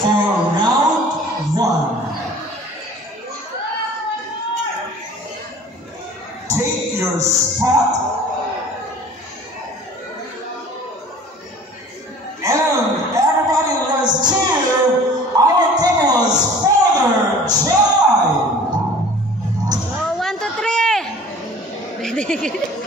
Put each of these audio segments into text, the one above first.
for round one. Take your spot. And everybody, let's cheer our couple's father, John. Oh, 1, 2, 3.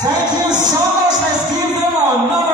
Thank you so much. Let's give them another